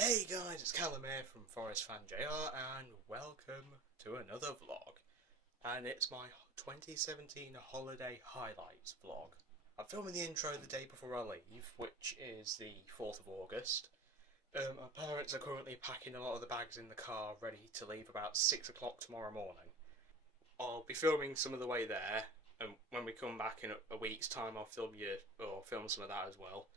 Hey guys, it's Callum here from forestfanjr and welcome to another vlog. And it's my 2017 holiday highlights vlog. I'm filming the intro the day before I leave, which is the 4th of August. My parents are currently packing a lot of the bags in the car ready to leave about 6 o'clock tomorrow morning. I'll be filming some of the way there, and when we come back in a week's time I'll film some of that as well.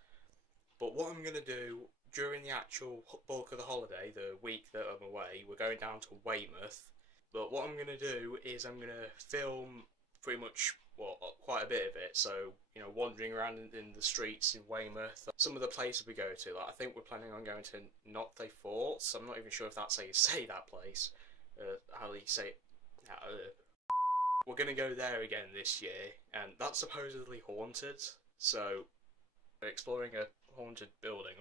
But what I'm going to do during the actual bulk of the holiday, the week that I'm away, we're going down to Weymouth. But what I'm going to do is I'm going to film pretty much, well, quite a bit of it. So, you know, wandering around in the streets in Weymouth. Some of the places we go to, like I think we're planning on going to Nothe Fort. So I'm not even sure if that's how you say that place. How do you say it? We're going to go there again this year, and that's supposedly haunted. So, we're exploring a haunted building.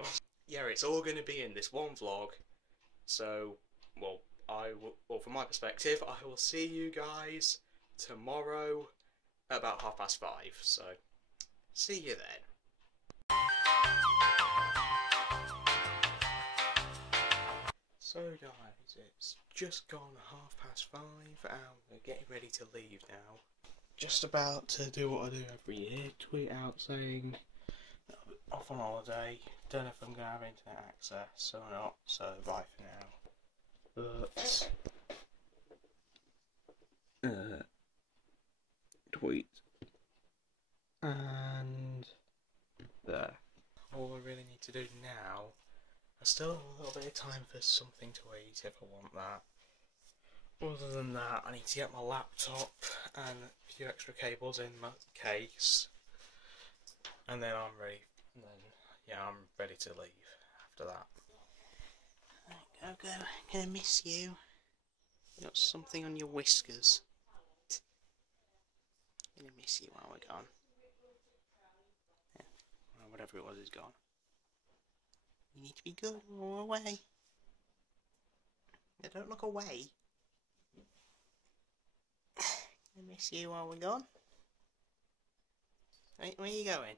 Yeah, it's all going to be in this one vlog. So, well, from my perspective, I will see you guys tomorrow at about 5:30. So, see you then. So guys, it's just gone 5:30 and we're getting ready to leave now. Just about to do what I do every year, tweet out saying off on holiday, don't know if I'm going to have internet access or not, so bye for now. But tweet and there. All I really need to do now, I still have a little bit of time for something to eat if I want that. Other than that, I need to get my laptop and a few extra cables in my case, and then I'm ready. And then, yeah, I'm ready to leave after that. Right, go. Gonna miss you. You got something on your whiskers. Gonna miss you while we're gone. Yeah, well, whatever it was is gone. You need to be good while we're away. Yeah, don't look away. I miss you while we're gone. Where are you going?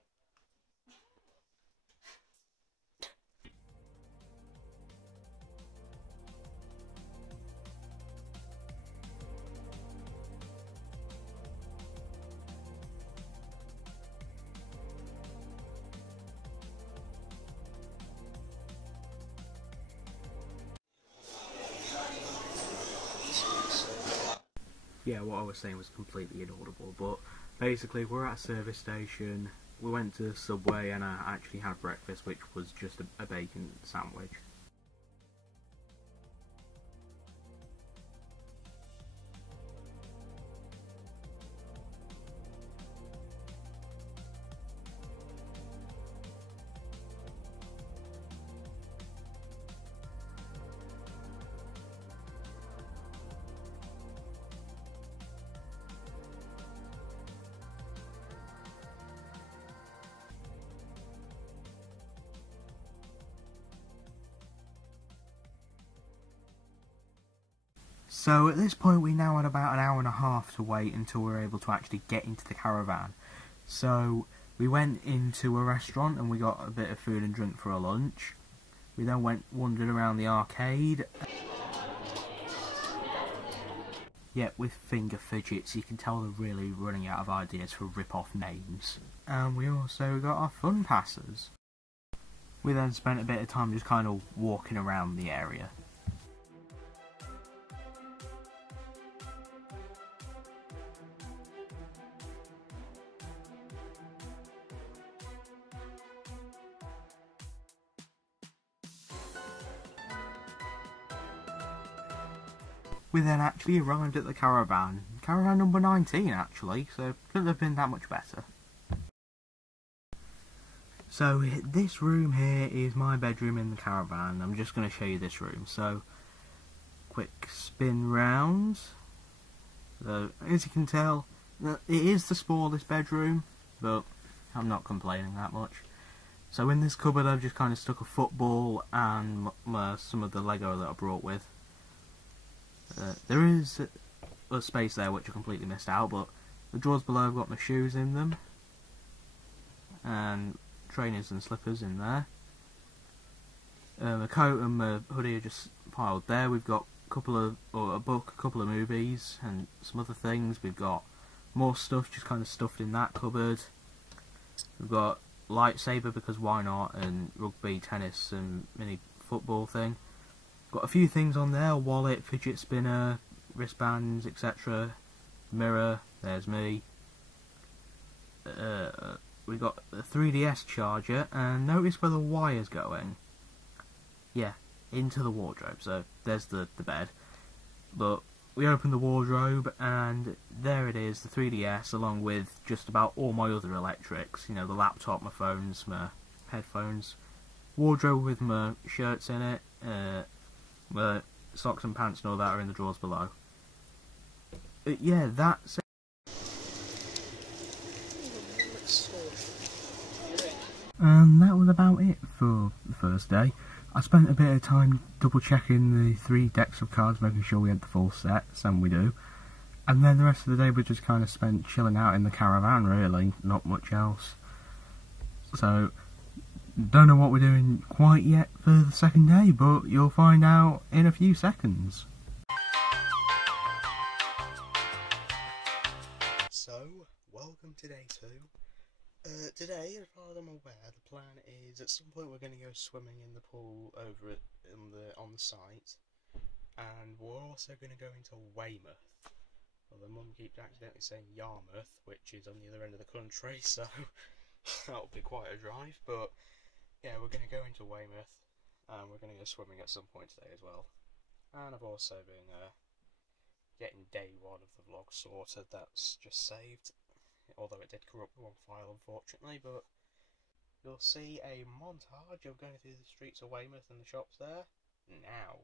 Yeah, what I was saying was completely inaudible, but basically we're at a service station, we went to Subway and I actually had breakfast, which was just a bacon sandwich. So at this point we now had about an hour and a half to wait until we were able to actually get into the caravan. So we went into a restaurant and we got a bit of food and drink for our lunch. We then wandered around the arcade. Yet with finger fidgets you can tell they're really running out of ideas for rip-off names. And we also got our fun passes. We then spent a bit of time just kind of walking around the area. We then actually arrived at the caravan number 19 actually, so couldn't have been that much better. So this room here is my bedroom in the caravan. I'm just going to show you this room. So, quick spin round. So, as you can tell, it is the smallest bedroom, but I'm not complaining that much. So in this cupboard I've just kind of stuck a football and some of the Lego that I brought with. There is a space there which I completely missed out, but the drawers below have got my shoes in them, and trainers and slippers in there. My coat and my hoodie are just piled there. We've got a book, a couple of movies, and some other things. We've got more stuff just kind of stuffed in that cupboard. We've got lightsaber because why not, and rugby, tennis, and mini football thing. Got a few things on there: a wallet, fidget spinner, wristbands, etc. Mirror. There's me. We got a 3DS charger, and notice where the wire's going. Yeah, into the wardrobe. So there's the bed. But we opened the wardrobe, and there it is, the 3DS, along with just about all my other electrics. You know, the laptop, my phones, my headphones. Wardrobe with my shirts in it. My socks and pants and all that are in the drawers below. Yeah, that's it. And that was about it for the first day. I spent a bit of time double checking the 3 decks of cards, making sure we had the full sets, and we do. And then the rest of the day we just kind of spent chilling out in the caravan, really, not much else. So, don't know what we're doing quite yet for the second day, but you'll find out in a few seconds. So, welcome to day 2. Today, as far as I'm aware, the plan is at some point we're going to go swimming in the pool over on the site, and we're also going to go into Weymouth. Well, the mum keeps accidentally saying Yarmouth, which is on the other end of the country, so that'll be quite a drive. But yeah, we're going to go into Weymouth, and we're going to go swimming at some point today as well. And I've also been getting day 1 of the vlog sorted. That's just saved. Although it did corrupt one file, unfortunately, but you'll see a montage of going through the streets of Weymouth and the shops there now.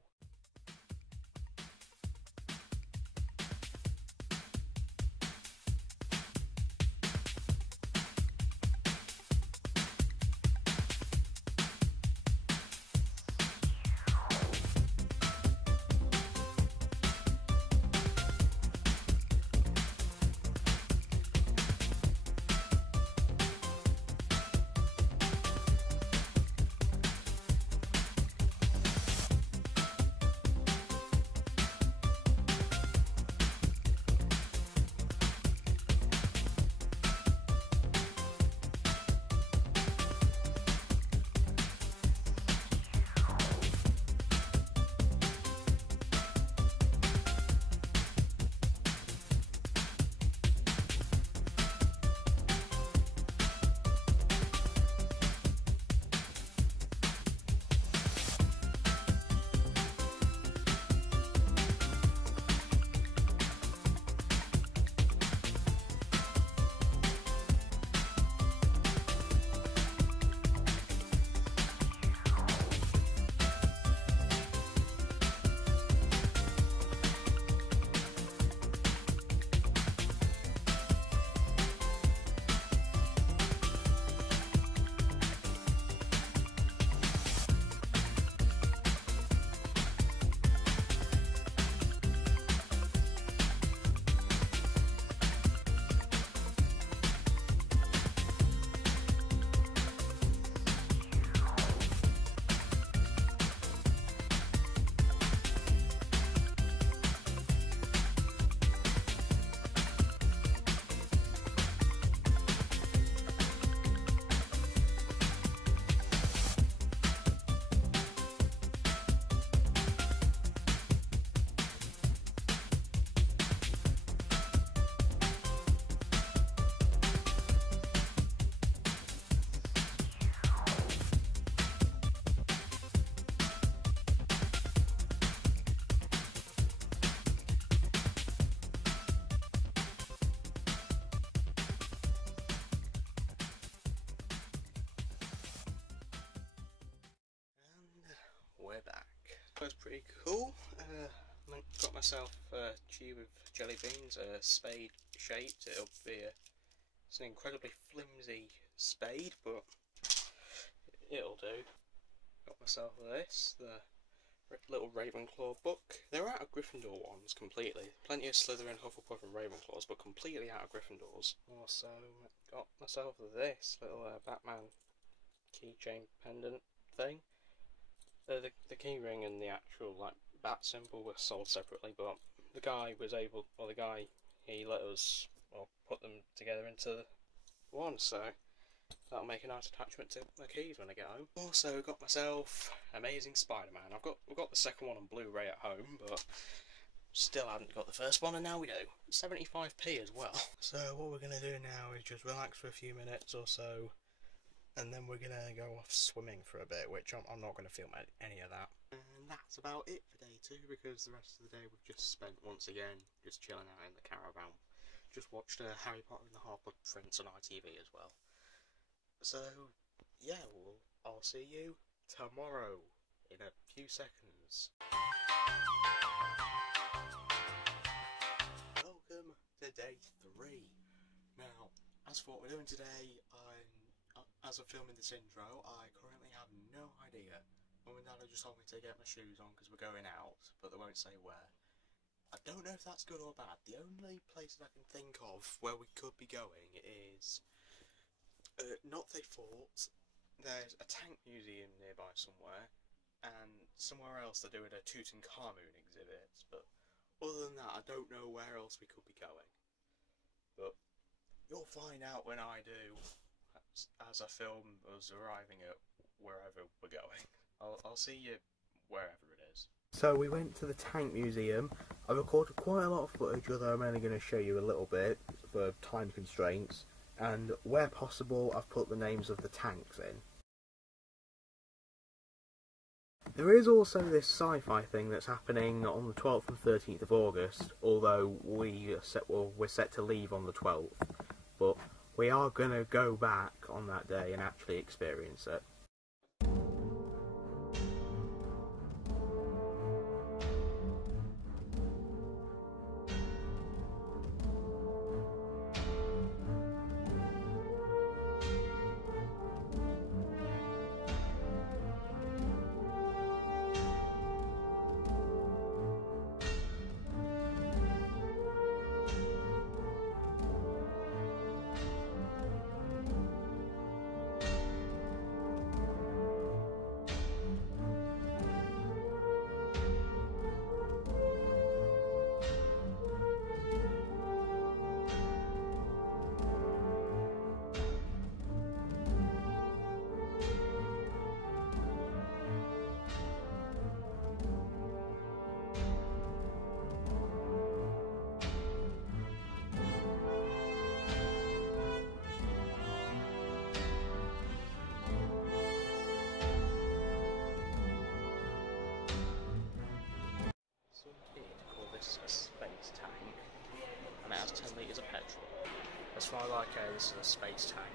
We're back. That was pretty cool. Got myself a tube of jelly beans, spade shaped. It's an incredibly flimsy spade, but it'll do. Got myself this, the little Ravenclaw book. They're out of Gryffindor ones completely. Plenty of Slytherin, Hufflepuff and Ravenclaws, but completely out of Gryffindors. Also got myself this little Batman keychain pendant thing. The keyring and the actual like bat symbol were sold separately, but the guy was able, or the guy, he let us put them together into one, so that'll make a nice attachment to the keys when I get home. Also got myself Amazing Spider-Man. We've got the second one on Blu-ray at home, but still haven't got the first one, and now we do. 75p as well. So what we're going to do now is just relax for a few minutes or so, and then we're going to go off swimming for a bit, which I'm not going to film any of that. And that's about it for day 2, because the rest of the day we've just spent, once again, just chilling out in the caravan. Just watched Harry Potter and the Half-Blood Prince on ITV as well. So, yeah, I'll see you tomorrow in a few seconds. Welcome to day 3. Now, as for what we're doing today, as I'm filming this intro, I currently have no idea. Mum and Dad have just told me to get my shoes on because we're going out, but they won't say where. I don't know if that's good or bad. The only places I can think of where we could be going is Nothay Fort. There's a tank museum nearby somewhere, and somewhere else they're doing a Tutankhamun exhibit, but other than that I don't know where else we could be going. But you'll find out when I do, as I film us arriving at wherever we're going. I'll see you wherever it is. So we went to the tank museum. I recorded quite a lot of footage, although I'm only going to show you a little bit for time constraints, and where possible I've put the names of the tanks in. There is also this sci-fi thing that's happening on the 12th and 13th of August, although we're set to leave on the 12th, but we are going to go back on that day and actually experience it. A space tank, and it has 10 litres of petrol. As far as I care, this is a space tank.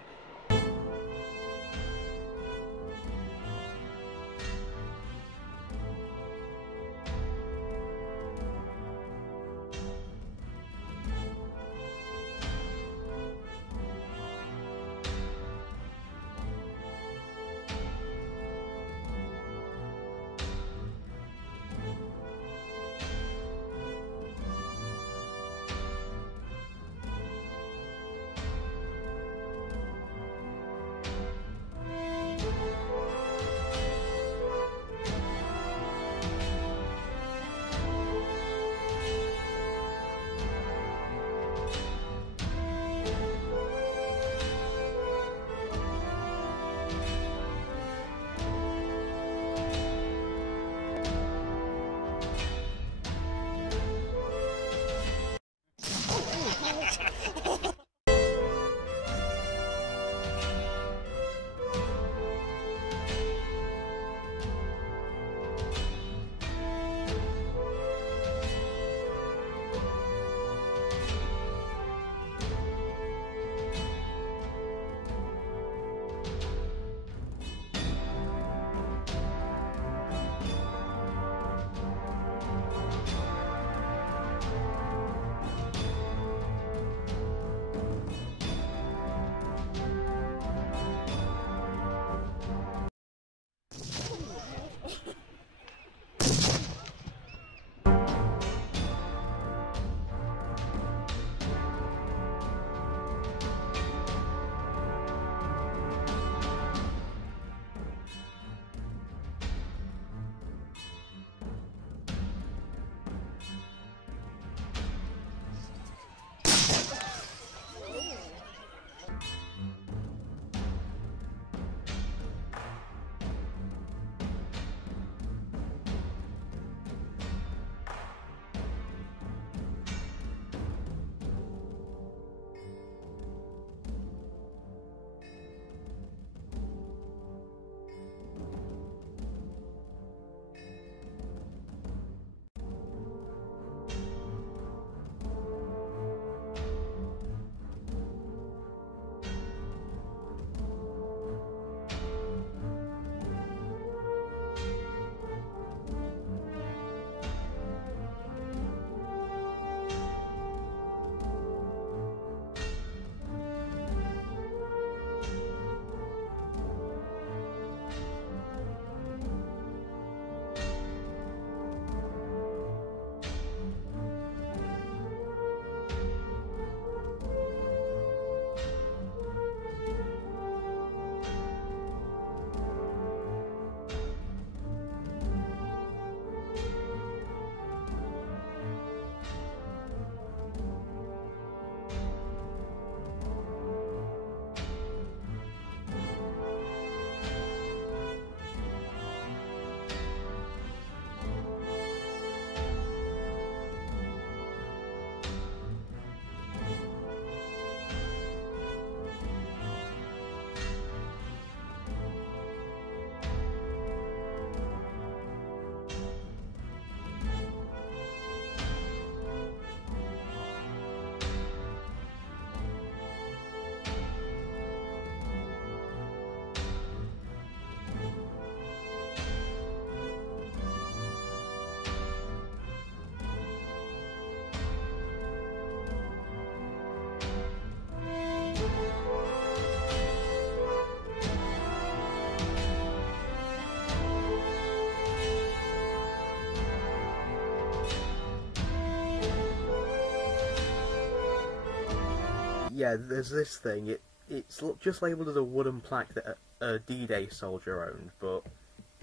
yeah, there's this thing. It's just labelled as a wooden plaque that a D-Day soldier owned, but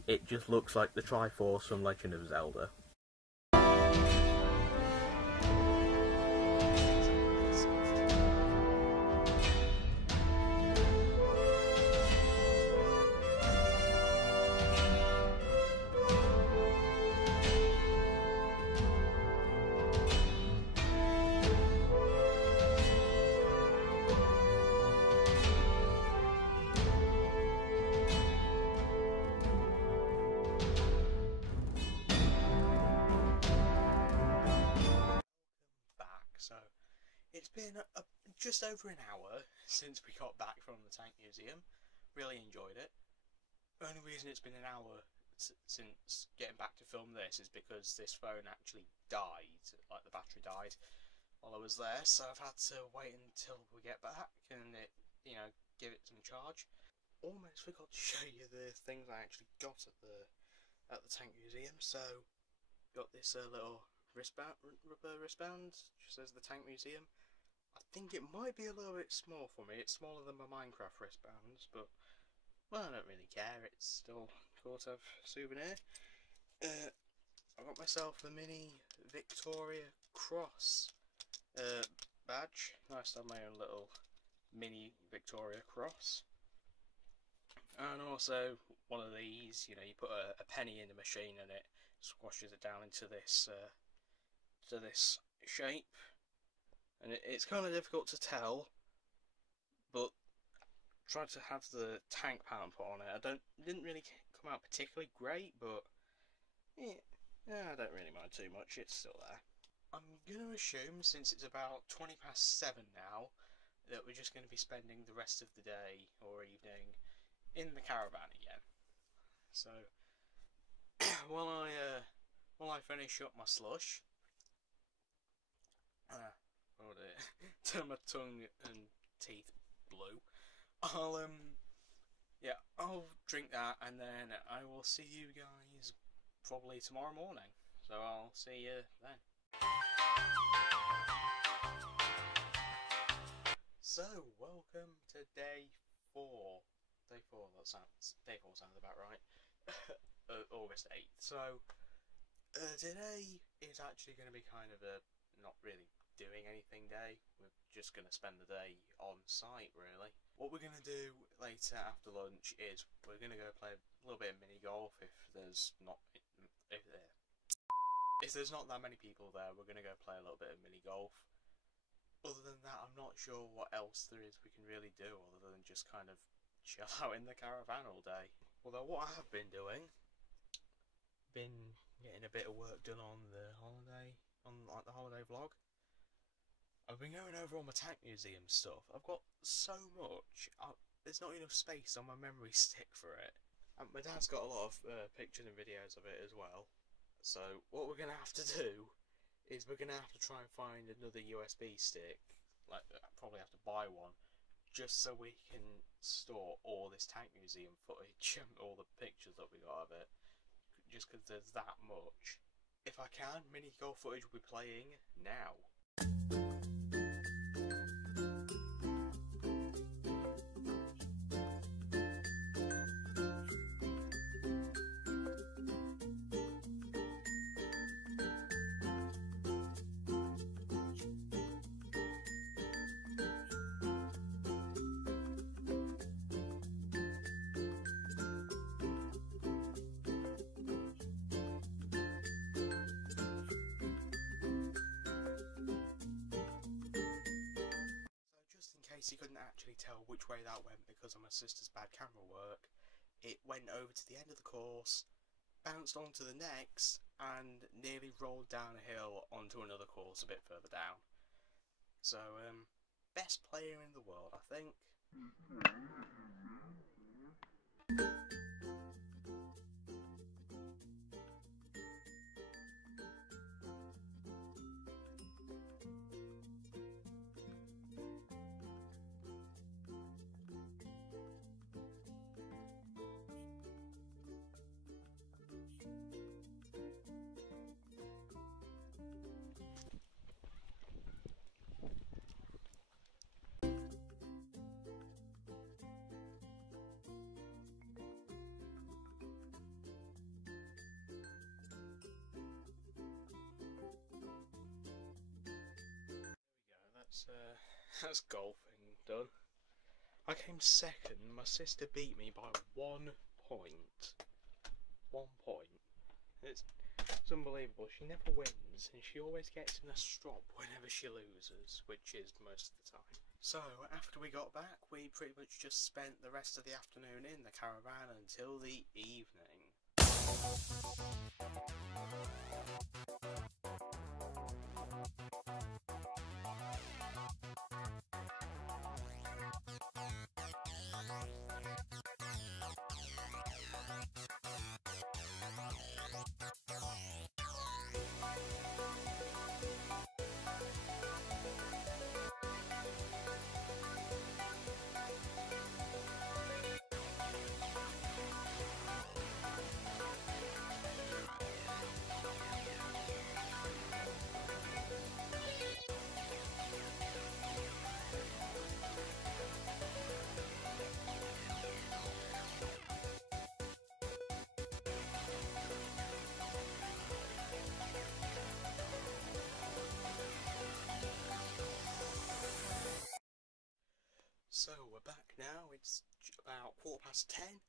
it just looks like the Triforce from Legend of Zelda. So, it's been just over an hour since we got back from the Tank Museum. Really enjoyed it. The only reason it's been an hour since getting back to film this is because this phone actually died, like the battery died while I was there, so I've had to wait until we get back and give it some charge. Almost forgot to show you the things I actually got at the Tank Museum. So, got this little rubber wristband, just says the Tank Museum. I think it might be a little bit small for me. It's smaller than my Minecraft wristbands, but well, I don't really care. It's still cool to have a souvenir. I got myself a mini Victoria Cross badge. Nice to have my own little mini Victoria Cross. And also one of these, you put a penny in the machine and it squashes it down into this shape, and it's kind of difficult to tell, but tried to have the tank pattern put on it. Didn't really come out particularly great, but yeah, I don't really mind too much. It's still there. I'm gonna assume, since it's about 7:20 now, that we're just going to be spending the rest of the day or evening in the caravan again. So while I finish up my slush, turn my tongue and teeth blue. I'll drink that, and then I will see you guys probably tomorrow morning. So I'll see you then. So welcome to day 4. Day 4 sounds about right. August 8th. So today is actually going to be kind of a not really doing anything day. We're just going to spend the day on site, really. What we're going to do later after lunch is we're going to go play a little bit of mini golf if there's not that many people there. We're going to go play a little bit of mini golf. Other than that, I'm not sure what else there is we can really do other than just kind of chill out in the caravan all day. Although what I have been doing, been getting a bit of work done on the holiday, the holiday vlog. I've been going over all my Tank Museum stuff. I've got so much. There's not enough space on my memory stick for it. And my dad's got a lot of pictures and videos of it as well. So what we're gonna have to do is we're gonna have to try and find another USB stick. Like, probably have to buy one, just so we can store all this Tank Museum footage and all the pictures that we got of it. Just because there's that much. If I can, mini golf footage will be playing now. You couldn't actually tell which way that went because of my sister's bad camera work. It went over to the end of the course, bounced onto the next, and nearly rolled down a hill onto another course a bit further down. So, best player in the world, I think. that's golfing done. I came second. My sister beat me by 1 point. 1 point. It's unbelievable. She never wins, and she always gets in a strop whenever she loses, which is most of the time. So, after we got back, we pretty much just spent the rest of the afternoon in the caravan until the evening. So we're back now, it's about 10:15,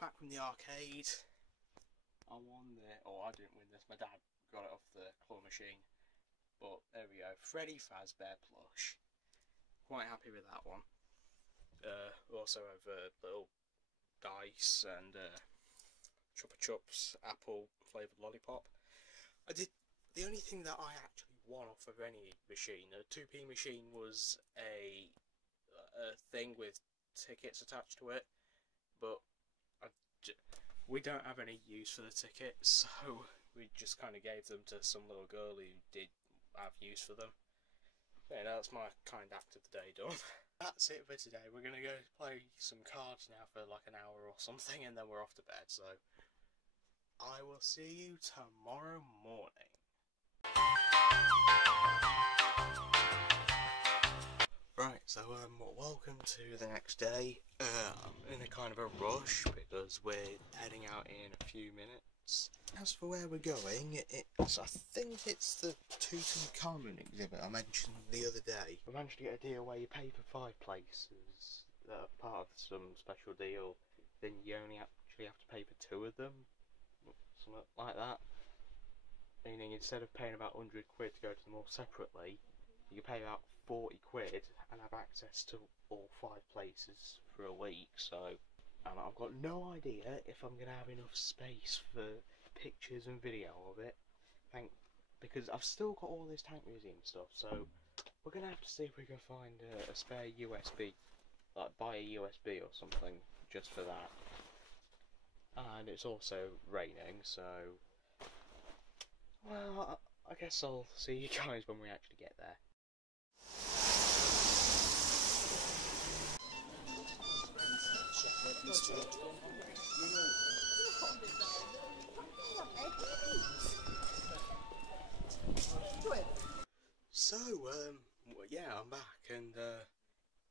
back from the arcade. I won I didn't win this, my dad got it off the claw machine, but there we go, Freddy Fazbear plush, quite happy with that one. We also have little dice and Chupa Chups apple flavoured lollipop. The only thing that I actually won off of any machine, a 2p machine, was a thing with tickets attached to it, but we don't have any use for the tickets, so we just kind of gave them to some little girl who did have use for them. Yeah, that's my kind act of the day done. That's it for today. We're going to go play some cards now for like an hour or something, and then we're off to bed, so I will see you tomorrow morning. Right, so welcome to the next day. I'm in a kind of a rush because we're heading out in a few minutes. As for where we're going, I think it's the Tutankhamun exhibit I mentioned the other day. We managed to get a deal where you pay for 5 places that are part of some special deal, then you only actually have to pay for 2 of them, something like that. Meaning instead of paying about 100 quid to go to them all separately, you pay about 40 quid and have access to all 5 places for a week. So I've got no idea if I'm going to have enough space for pictures and video of it, because I've still got all this tank museum stuff, so we're going to have to see if we can find a spare USB, like buy a USB or something just for that. And it's also raining, so well, I guess I'll see you guys when we actually get there. So, yeah, I'm back, and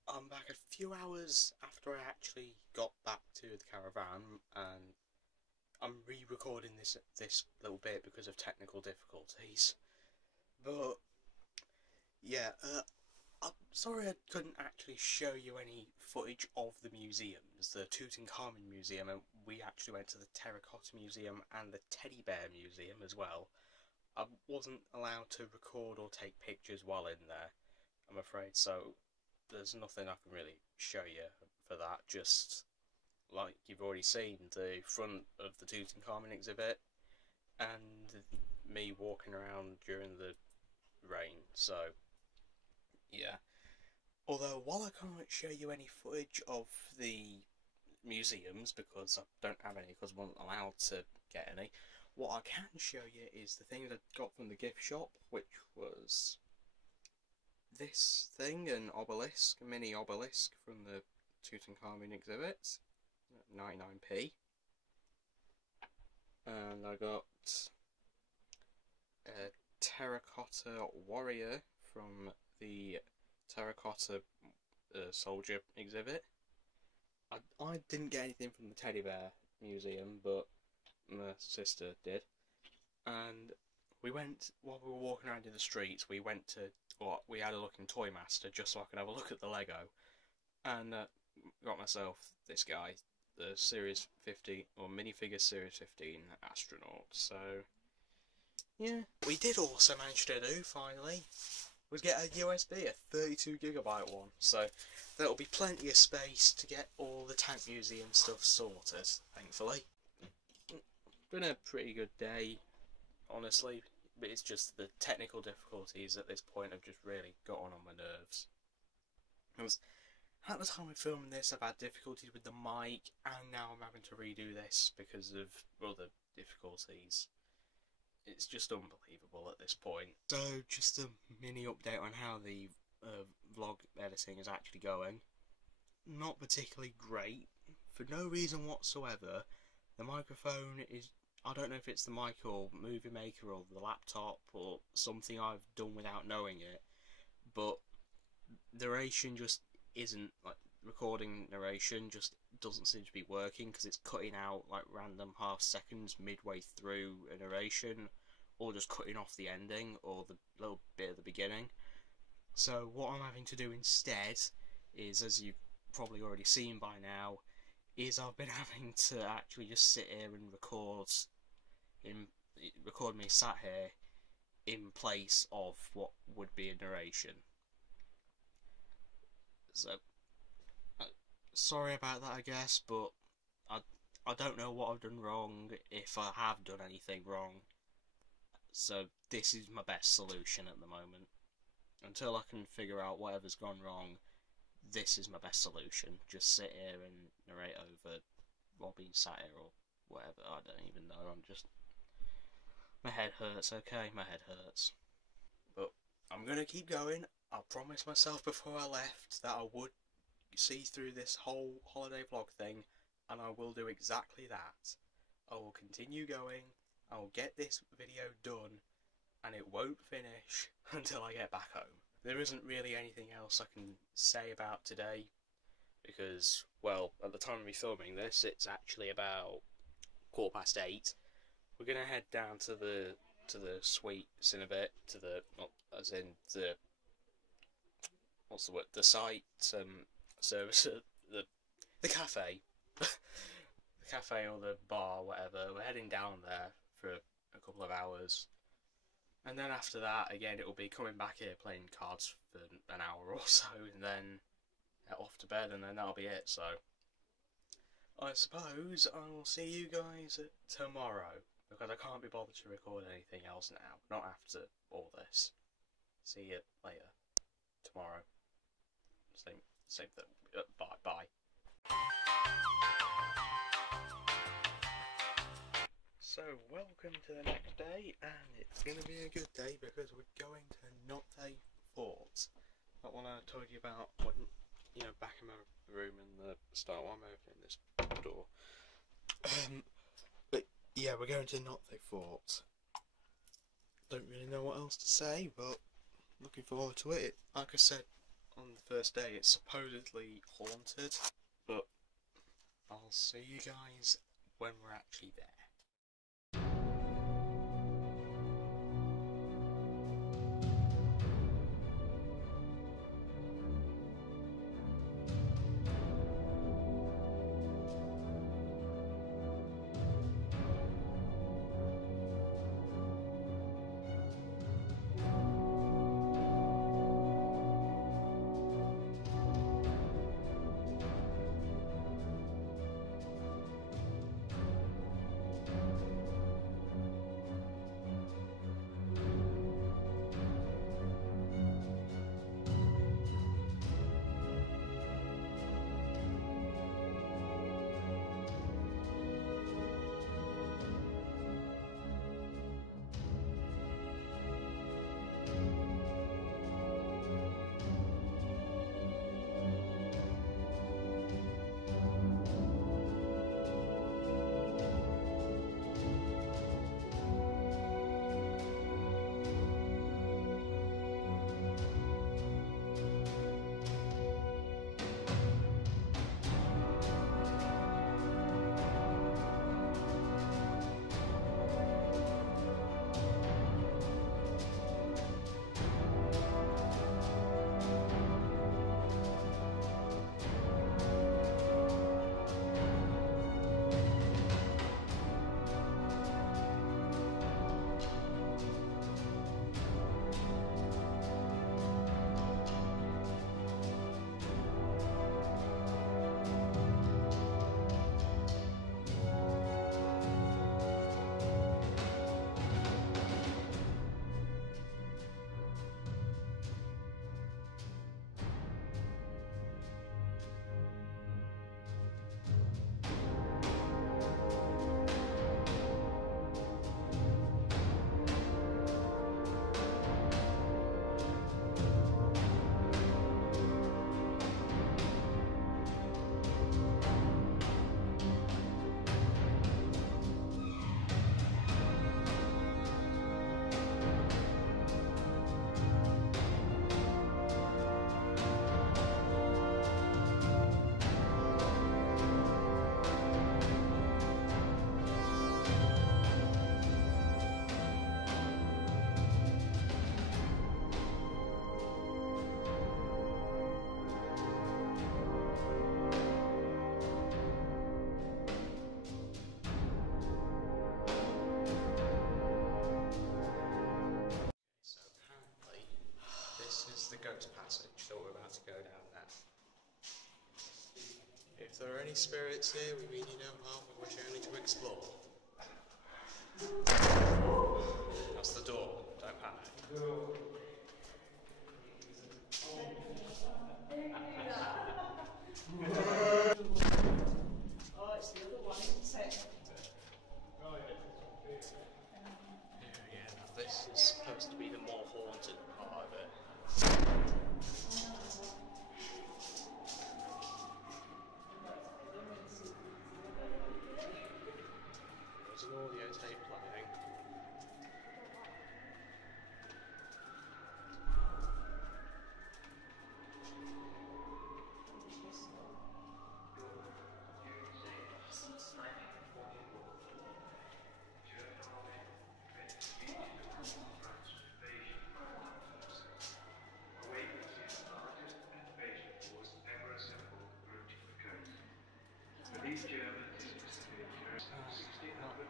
I'm back a few hours after I actually got back to the caravan, and I'm re-recording this little bit because of technical difficulties. But yeah, I'm sorry I couldn't actually show you any footage of the museums, the Tutankhamun Museum, and we actually went to the Terracotta Museum and the Teddy Bear Museum as well. I wasn't allowed to record or take pictures while in there, I'm afraid, so there's nothing I can really show you for that. Just like you've already seen, the front of the Tutankhamun exhibit and me walking around during the rain, so yeah. Although, while I can't show you any footage of the museums, because I don't have any, because I wasn't allowed to get any, what I can show you is the things I got from the gift shop, which was this thing, an obelisk, a mini obelisk from the Tutankhamun exhibit, 99p. And I got a terracotta warrior from the terracotta soldier exhibit. I didn't get anything from the teddy bear museum, but my sister did. And we went, while we were walking around in the streets, we went to, we had a look in Toy Master just so I could have a look at the Lego, and got myself this guy, the Series 50, or minifigure Series 15 astronaut. So yeah, we did also manage to do finally was get a USB, a 32GB one, so there'll be plenty of space to get all the Tank Museum stuff sorted, thankfully. Been a pretty good day, honestly, but it's just the technical difficulties at this point have just really got on my nerves. At the time of filming this, I've had difficulties with the mic, and now I'm having to redo this because of other difficulties. It's just unbelievable at this point. So, just a mini update on how the vlog editing is actually going. Not particularly great, for no reason whatsoever. The microphone is, I don't know if it's the mic or Movie Maker or the laptop or something I've done without knowing it, but narration just isn't, like, recording narration just doesn't seem to be working because it's cutting out like random half seconds midway through a narration, or just cutting off the ending or the little bit at the beginning. So what I'm having to do instead is, as you've probably already seen by now, is I've been having to actually just sit here and record me sat here in place of what would be a narration. So sorry about that, I guess, but I don't know what I've done wrong, if I have done anything wrong. So this is my best solution at the moment. Until I can figure out whatever's gone wrong, this is my best solution. Just sit here and narrate over while being sat here or whatever. I don't even know. My head hurts, okay? My head hurts. But I'm gonna keep going. I promised myself before I left that I would see through this whole holiday vlog thing, and I will do exactly that. I will continue going, I will get this video done, and it won't finish until I get back home. There isn't really anything else I can say about today, because, well, at the time of me filming this, it's actually about 8:15. We're gonna head down to the suites in a bit, to the, not as in the, what's the word, the site, service, the cafe, the cafe or the bar, whatever. We're heading down there for a couple of hours, and then after that, again, it will be coming back here playing cards for an hour or so, and then off to bed, and then that'll be it. So I suppose I will see you guys tomorrow, because I can't be bothered to record anything else now, not after all this. See you later, tomorrow. Same thing. Bye. So, welcome to the next day, and it's going to be a good day because we're going to Notte Fort. That one I told you about when, back in my room in the start while I'm opening this door. But yeah, we're going to Notte Fort. Don't really know what else to say, but looking forward to it. Like I said on the first day, it's supposedly haunted, but I'll see you guys when we're actually there. there are any spirits here, we mean you no harm, we wish only to explore. That's the door, don't panic. Oh, it's the other one, isn't it? Yeah, now this is supposed to be the more haunted part of it. There's an audio tape playing.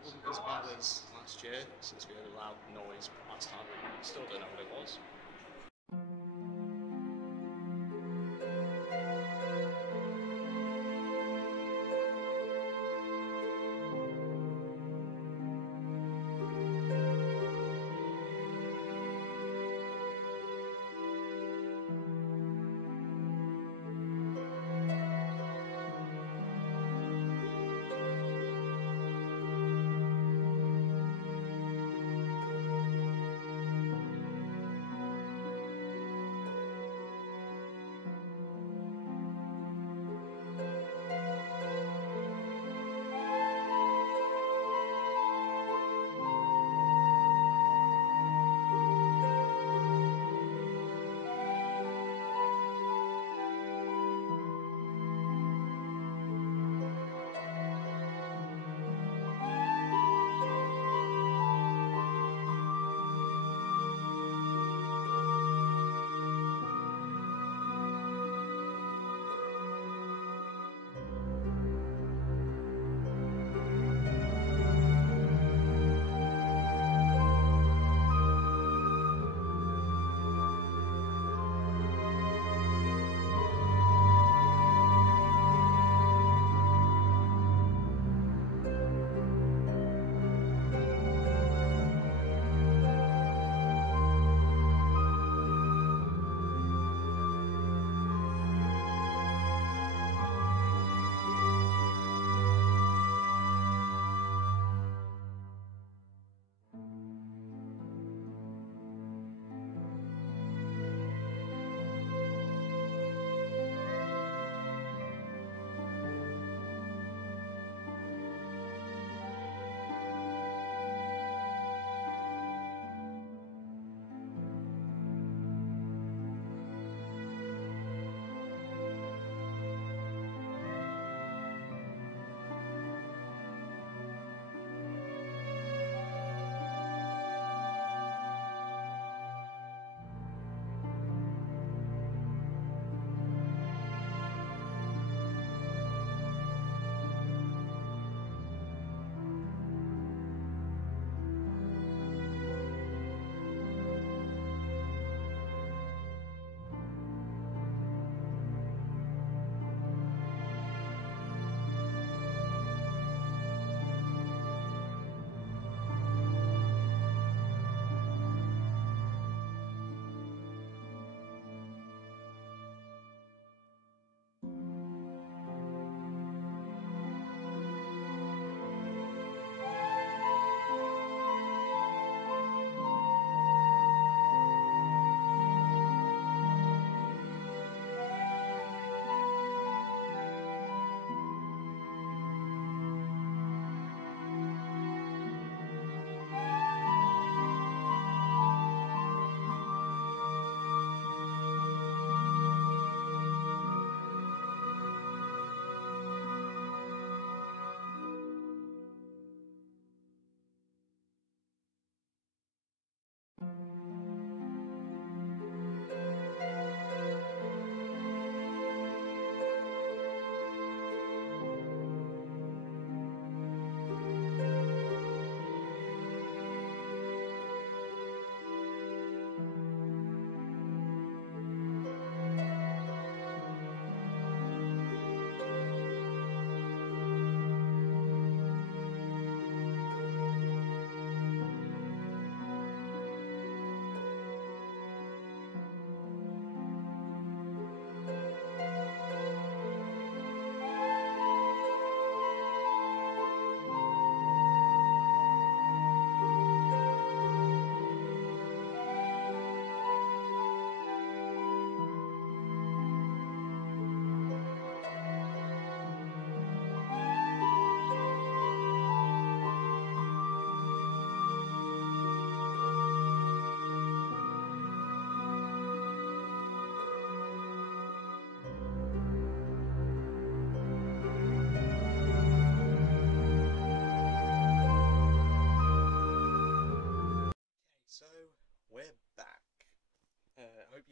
Wasn't as bad as last year, since we had a loud noise last time. We still don't know what it was.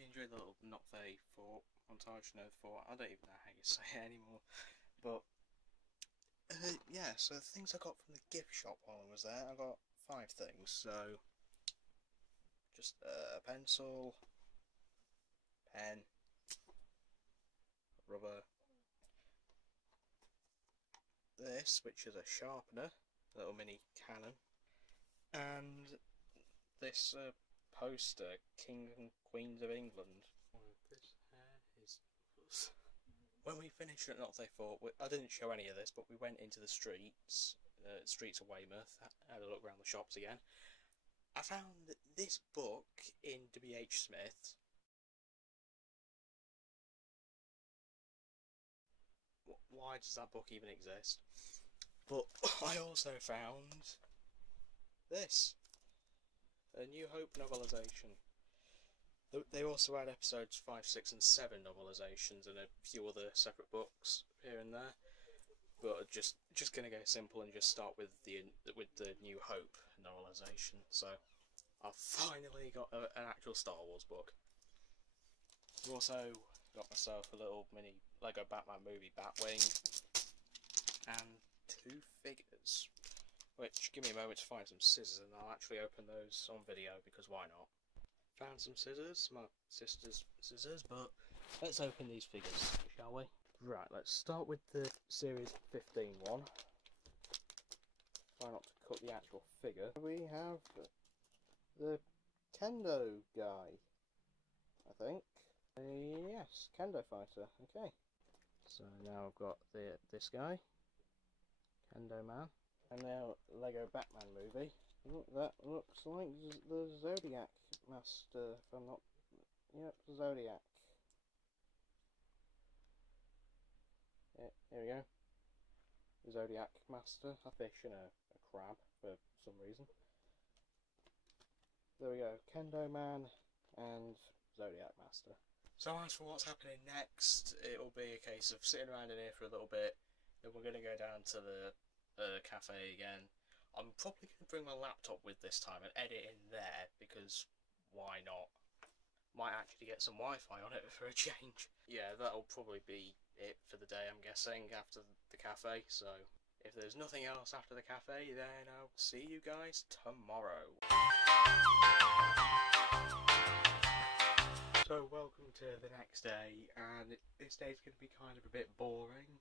you enjoyed the little not very for montage, no for, I don't even know how you say it anymore, but yeah, so the things I got from the gift shop while I was there, I got 5 things, so just a pencil, pen, rubber, this, which is a sharpener, a little mini cannon, and this poster, King and Queens of England. This hair is... When we finished at Not They Fought, I didn't show any of this, but we went into the streets of Weymouth, had a look around the shops again. I found this book in W.H. Smith. Why does that book even exist? But I also found this, A New Hope novelisation. They also had episodes 5, 6 and 7 novelisations and a few other separate books here and there. But I'm just going to go simple and just start with the New Hope novelisation. So I've finally got an actual Star Wars book. I've also got myself a little mini Lego Batman movie Batwing and 2 figures. Which, give me a moment to find some scissors and I'll actually open those on video because why not? Found some scissors, my sister's scissors, but let's open these figures, shall we? Right, let's start with the Series 15 one. Try not to cut the actual figure. We have the Kendo guy, I think. Yes, Kendo fighter, okay. So now I've got this guy, Kendo man. And now Lego Batman movie. Look, that looks like the Zodiac Master, if I'm not... Yep, Zodiac. Yeah, here we go. The Zodiac Master, a fish and a crab for some reason. There we go, Kendo Man and Zodiac Master. So as for what's happening next, it'll be a case of sitting around in here for a little bit, then we're going to go down to the cafe again. I'm probably going to bring my laptop with this time and edit in there, because why not? Might actually get some Wi-Fi on it for a change. Yeah, that'll probably be it for the day, I'm guessing, after the cafe, so if there's nothing else after the cafe, then I'll see you guys tomorrow. So welcome to the next day, and this day's going to be kind of a bit boring.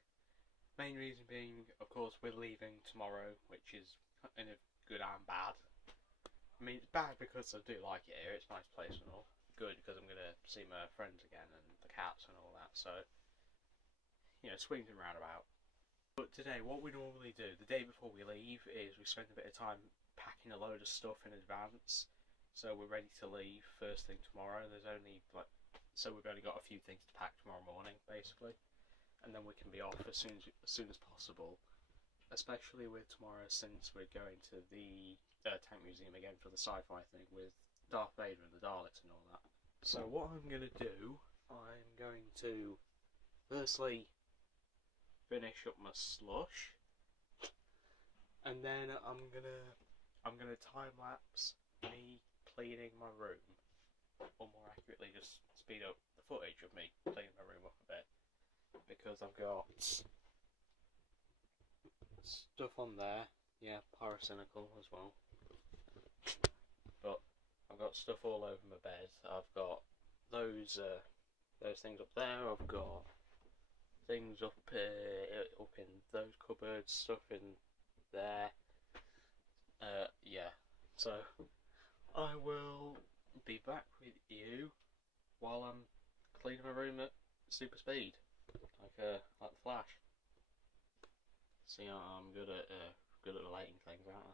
Main reason being, of course, we're leaving tomorrow, which is kind of good and bad. I mean, it's bad because I do like it here, it's a nice place and all. Good because I'm going to see my friends again and the cats and all that, so, you know, swings and roundabout. But today, what we normally do, the day before we leave, is we spend a bit of time packing a load of stuff in advance, so we're ready to leave first thing tomorrow. There's only, so we've only got a few things to pack tomorrow morning, basically. And then we can be off as soon as possible, especially with tomorrow, since we're going to the Tank Museum again for the sci-fi thing with Darth Vader and the Daleks and all that. So what I'm going to do, I'm going to firstly finish up my slush, and then I'm gonna time lapse me cleaning my room, or more accurately, just speed up the footage of me cleaning my room up a bit. Because I've got stuff on there, yeah, pyrocynical as well, but I've got stuff all over my bed. I've got those things up there, I've got things up in those cupboards, stuff in there, yeah, so I will be back with you while I'm cleaning my room at super speed. Like the Flash. See, I'm good at relating things, aren't I?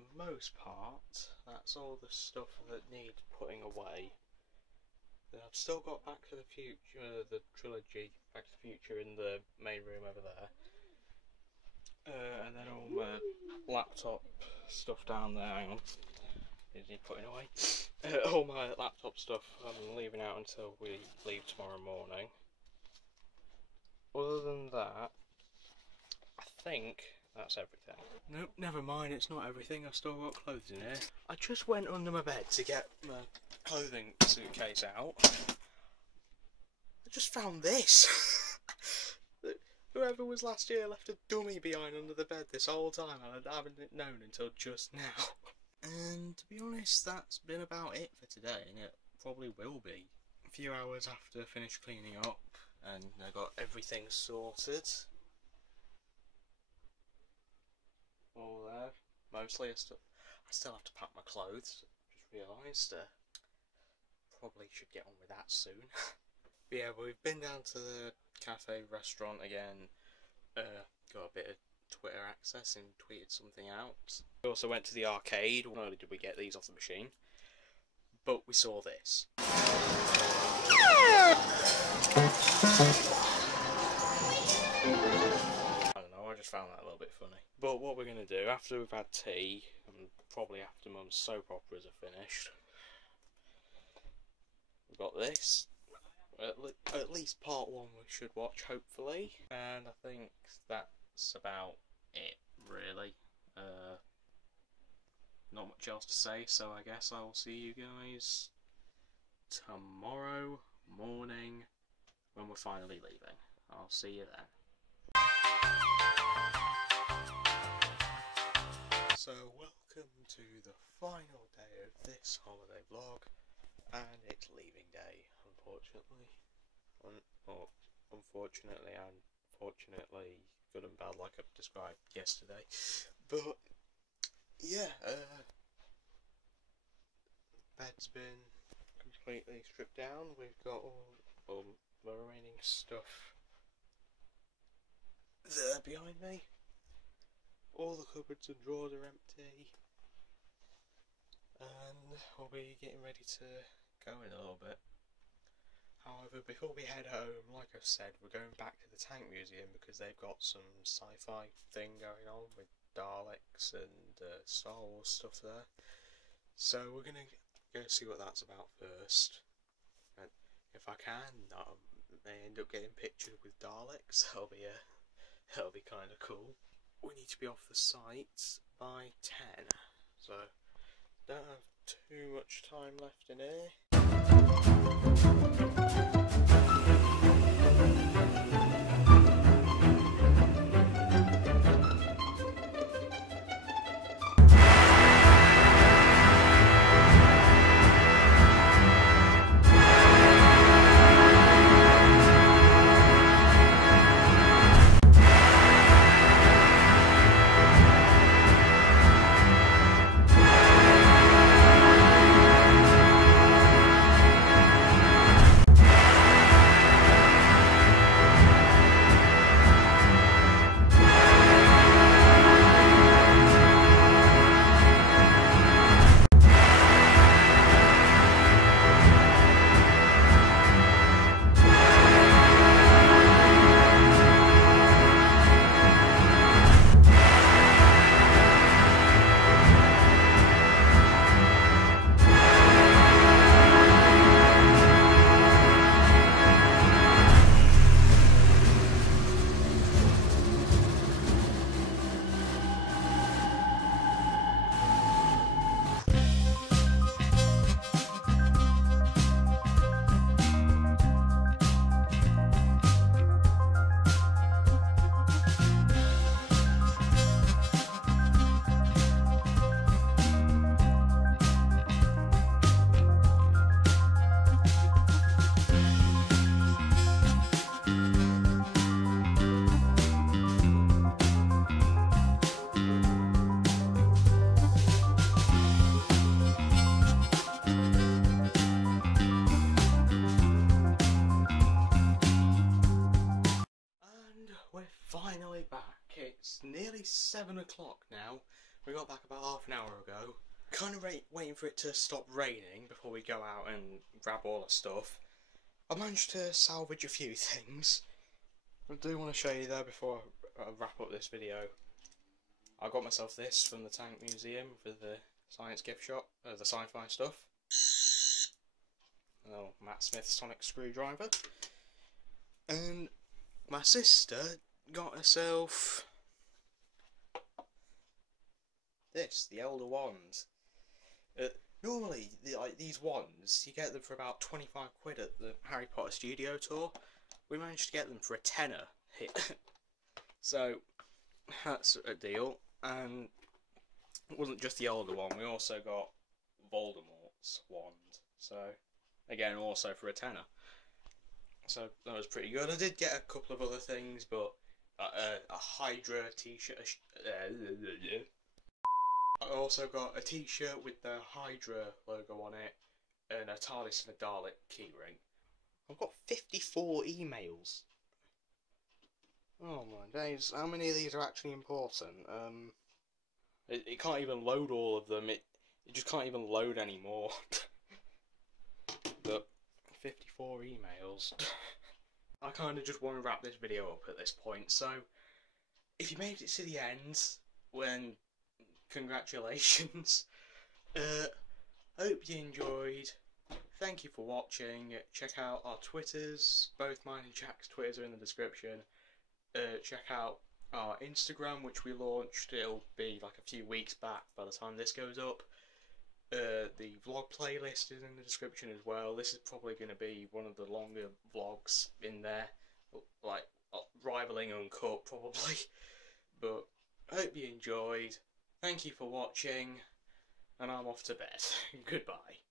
the most part, that's all the stuff that needs putting away. I've still got Back to the Future, the trilogy Back to the Future in the main room over there. And then all my laptop stuff down there, hang on, is he putting away? All my laptop stuff I'm leaving out until we leave tomorrow morning. Other than that, I think that's everything. Nope, never mind, it's not everything, I've still got clothes in here. I just went under my bed to get my clothing suitcase out. I just found this! Whoever was last year left a dummy behind under the bed this whole time and I haven't known until just now. And to be honest, that's been about it for today, and it probably will be. A few hours after I finish cleaning up and I got everything sorted. All there. Mostly I still have to pack my clothes. Just realised probably should get on with that soon. But yeah, we've been down to the cafe restaurant again. Got a bit of Twitter access and tweeted something out. We also went to the arcade. Not only did we get these off the machine, but we saw this. I don't know, I just found that a little bit funny. But what we're going to do, after we've had tea, and probably after Mum's soap operas are finished, we've got this. At least part one we should watch, hopefully. And I think that's about it, really. Not much else to say, so I guess I will see you guys tomorrow morning when we're finally leaving. I'll see you then. So welcome to the final day of this holiday vlog, and it's leaving day, unfortunately. Unfortunately and fortunately, good and bad like I described yesterday. But yeah, bed's been completely stripped down. We've got all the remaining stuff there behind me. All the cupboards and drawers are empty, and we'll be getting ready to go in a little bit. However, before we head home, like I've said, we're going back to the Tank Museum because they've got some sci-fi thing going on with Daleks and Star Wars stuff there. So we're going to go see what that's about first. And if I can, I may end up getting pictured with Daleks. That'll be kind of cool. We need to be off the site by 10, so don't have too much time left in here. Finally back. It's nearly 7 o'clock now. We got back about half an hour ago. Kind of waiting for it to stop raining before we go out and grab all the stuff. I managed to salvage a few things. I do want to show you though before I wrap up this video. I got myself this from the Tank Museum for the science gift shop, the sci-fi stuff. Oh, Matt Smith's sonic screwdriver. And my sister got herself this, the Elder Wand. Normally, like these wands, you get them for about 25 quid at the Harry Potter Studio Tour. We managed to get them for a tenner hit. So, that's a deal. And it wasn't just the older one, we also got Voldemort's wand. So, again, also for a tenner. So, that was pretty good. I did get a couple of other things, but a Hydra t-shirt. I also got a t-shirt with the Hydra logo on it, and a TARDIS and a Dalek keyring. I've got 54 emails. Oh my days, how many of these are actually important? It can't even load all of them, it just can't even load anymore. But 54 emails. I kind of just want to wrap this video up at this point, so if you made it to the end, when congratulations. Hope you enjoyed. Thank you for watching. Check out our Twitters. Both mine and Jack's Twitters are in the description. Check out our Instagram, which we launched. It'll be like a few weeks back by the time this goes up. The vlog playlist is in the description as well. This is probably going to be one of the longer vlogs in there. Like, rivaling Uncut, probably. But, hope you enjoyed. Thank you for watching, and I'm off to bed. Goodbye.